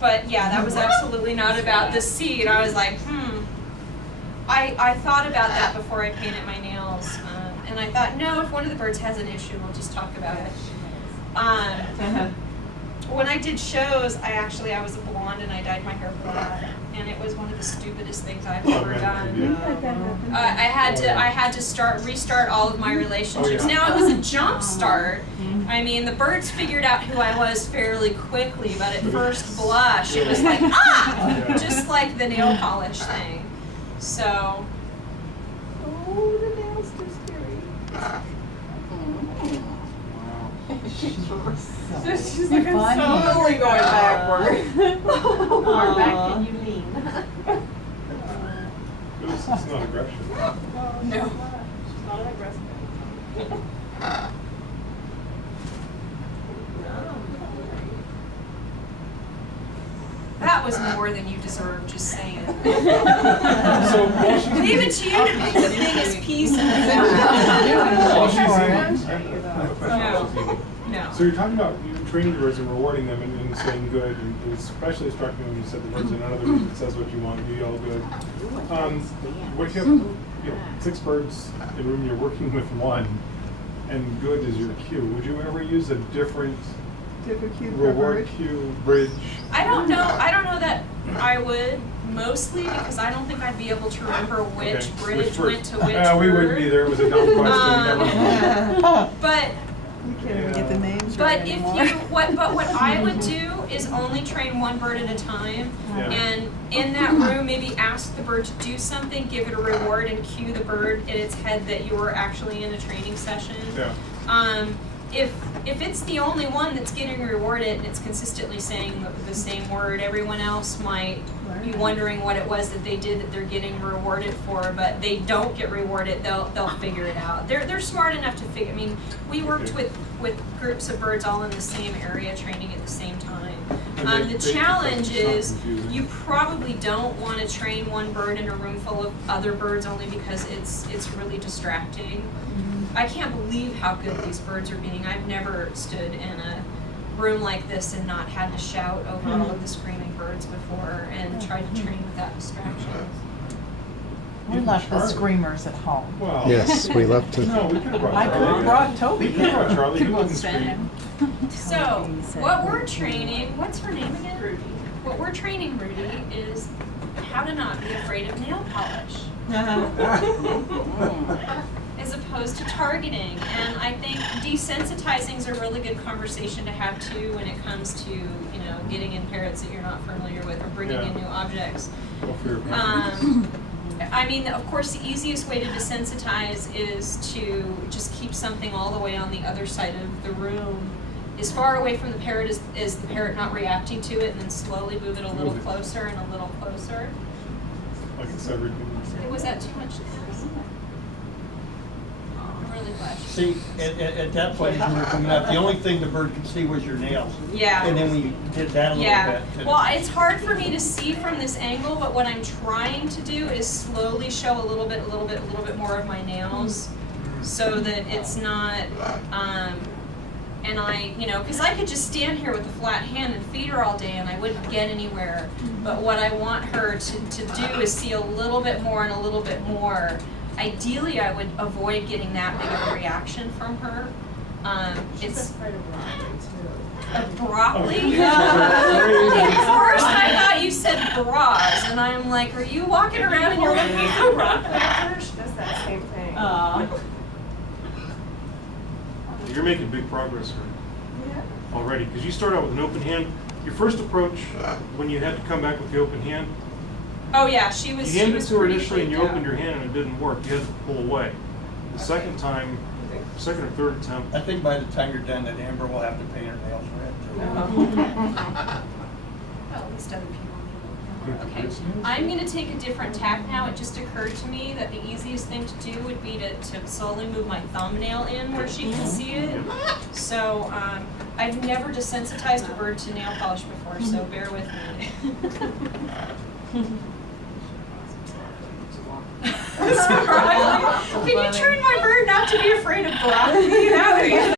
But yeah, that was absolutely not about the seed. I was like, I thought about that before I painted my nails. And I thought, no, if one of the birds has an issue, we'll just talk about it. When I did shows, I was a blonde and I dyed my hair black, and it was one of the stupidest things I've ever done. I had to restart all of my relationships. Now it was a jump start. I mean, the birds figured out who I was fairly quickly, but at first blush, it was like, just like the nail polish thing. So. Oh, the nail's too scary. She's like, I'm totally going backward. How far back can you lean? It's not aggression. No. She's not an aggressive. That was more than you deserve, just saying. So while she's Leave it to you to pick the biggest piece of the while she's No. So you're talking about you training the birds and rewarding them and saying good, and it especially struck me when you said the birds in another room that says what you want, be all good. What if you have 6 birds in a room, you're working with one, and good is your cue? Would you ever use a different reward cue bridge? I don't know that I would, mostly because I don't think I'd be able to remember which bridge went to which we bird. wouldn't either. It was a dumb question. Never mind. But You can't even get the names But right if anymore. what I would do is only train one bird at a time, Yeah. and in that room maybe ask the bird to do something, give it a reward, and cue the bird in its head that you were actually in a training session. Yeah. If it's the only one that's getting rewarded and it's consistently saying the same word, everyone else might be wondering what it was that they did that they're getting rewarded for, but they don't get rewarded, they'll figure it out. They're smart enough to figure. I mean, we worked with groups of birds all in the same area training at the same time. The challenge is you probably don't want to train one bird in a room full of other birds only because it's really distracting. I can't believe how good these birds are being. I've never stood in a room like this and not had to shout over all of the screaming birds before and tried to train without distractions. We left the screamers at home. Well, Yes, we left to. No, we could have brought I could have brought Toby. We could have brought Charlie. He wouldn't scream. So, what we're training, what's her name again? Rudy. What we're training Rudy is how to not be afraid of nail polish. As opposed to targeting. And I think desensitizing is a really good conversation to have too when it comes to, getting in parrots that you're not familiar with or bringing in new objects. I mean, of course, the easiest way to desensitize is to just keep something all the way on the other side of the room, as far away from the parrot as the parrot not reacting to it, and then slowly move it a little closer and a little closer. Like it's everything. Was that too much? I'm really glad. See, at that point, when you were coming up, the only thing the bird could see was your nails. Yeah. And then we did that a little Yeah. bit. Well, it's hard for me to see from this angle, but what I'm trying to do is slowly show a little bit more of my nails, so that it's not. And because I could just stand here with a flat hand and feed her all day and I wouldn't get anywhere. But what I want her to do is see a little bit more and a little bit more. Ideally, I would avoid getting that big of a reaction from her. It's afraid of broccoli too. Of broccoli? Oh, At first, I thought you said bras, and I'm like, are you walking around and you're looking for broccoli? She does that same thing. You're making big progress here already, because you start out with an open hand. Your first approach, when you had to come back with the open hand, Oh yeah, she was. you handed it to her pretty initially and you freaked opened out. your hand and it didn't work. You had to pull away. The second time, second or third attempt, I think by the time you're done, that Amber will have to paint her nails red too. Well, at least other people need to. Okay, I'm going to take a different tack now. It just occurred to me that the easiest thing to do would be to slowly move my thumbnail in where she can see it. So I've never desensitized a bird to nail polish before, so bear with me. Can you train my bird not to be afraid of broccoli? That would be